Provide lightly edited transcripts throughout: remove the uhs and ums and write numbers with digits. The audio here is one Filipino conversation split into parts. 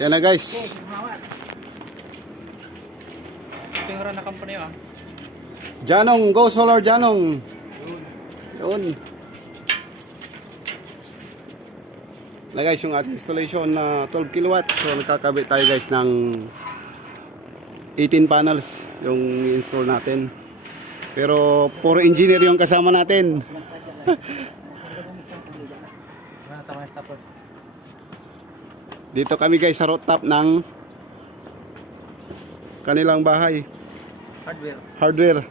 Yan na guys. Ito yung na company ah. Janong, go solar Janong. Yun. Na guys, yung ating installation na 12 kilowatt. So nagkakabit tayo guys ng 18 panels yung install natin. Pero puro engineer yung kasama natin. Dito kami guys sa rooftop ng kanilang bahay. Hardware.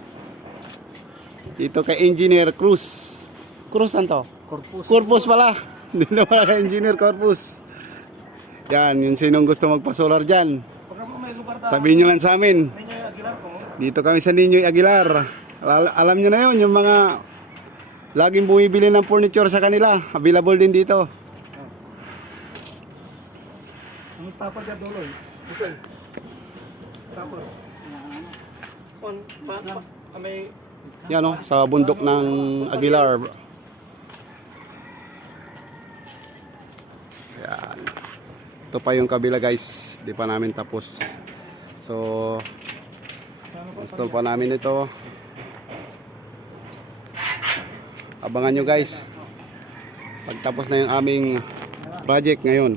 Dito kay Engineer Cruz. Cruz ano to? Corpus pala. Dito pala kay Engineer Corpus. Yan, yung sinong gusto magpa-solar dyan. Sabihin nyo lang sa amin. Dito kami sa Ninoy Aguilar. Alam nyo na yun, yung mga laging bumibili ng furniture sa kanila. Available din dito. Ang stopper ka dulo eh. Okay. Stopper. May Yan o, sa bundok ng Aguilar. Yan. Ito pa yung kabila guys. Di pa namin tapos. So, install pa namin ito. Abangan nyo guys. Pagtapos na yung aming project ngayon.